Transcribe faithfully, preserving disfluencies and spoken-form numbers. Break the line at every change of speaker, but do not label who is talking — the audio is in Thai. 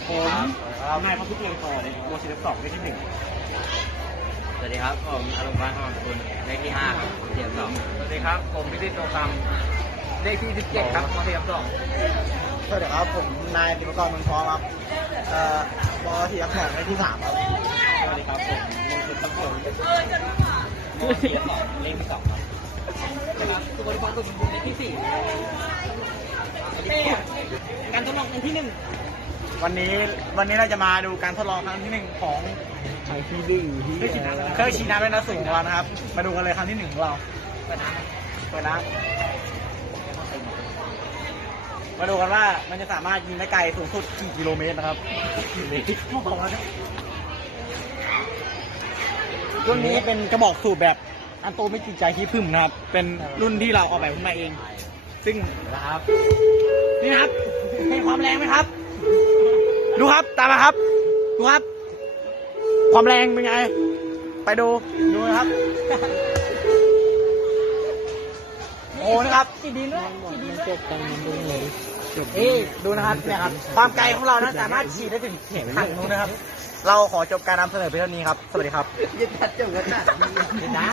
ผมนายพระพุทธเลียงทองโมชิลสองเลขที่หนึ่ง
สวัสดีครับผมอารมณ์บ้านของคุณเลขที่ห้าครับเทียมสองสวัสดีครับผมพิธิตโตคำเลขที่สิบเจ็ดครับมาเทียมสอง
สวัสดีครับผมนายติปกรเมืองทองครับเอ่อปอที่รับแขกในที่สามครับ
สวัสดีครับผมโมชิลตั้งเกิดโมชิลสองเลขที่สองครับครับสุวรรณบังกุลเลขที่สี่การทดลองอันที่หนึ่ง
วันนี้วันนี้เราจะมาดูการทดลองครั้งที่หนึ่งของ
ครั้งที่หนึ่งที่
เครื่องฉีดน้ำเป็นน้ำสูงของเรานะครับ มาดูกันเลยครั้งที่หนึ่งของเรา
เปิดน้
เปิดน้ำมาดูกันว่ามันจะสามารถยิงได้ไกลสูงสุดกี่กิโลเมตรนะครับ
ำเลขที่สอง
รุ่นนี้เป็นกระบอกสูบแบบอันโตไม่ติดใจที่พึ่มนะครับ เป็นรุ่นที่เราออกแบบขึ้นมาเอง ซึ่ง
นะครับ
นี่นะครับเห็นความแรงไหมครับ ดูครับตามมาครับ ดูครับ ความแรงเป็นไง ไปดูดูนะครับ โอ้นะครับขีดดินด้วยขีดดินด้วยเอ้ดูนะครับเนี่ยครับ ความไกลของเรานะสามารถฉีดได้ถึงเข็มขัดนู้นนะครับ เราขอจบการนำเสนอเพียงเท่านี้ครับ สวัสดีครับ
ยึดทัดเจ้ากันนะ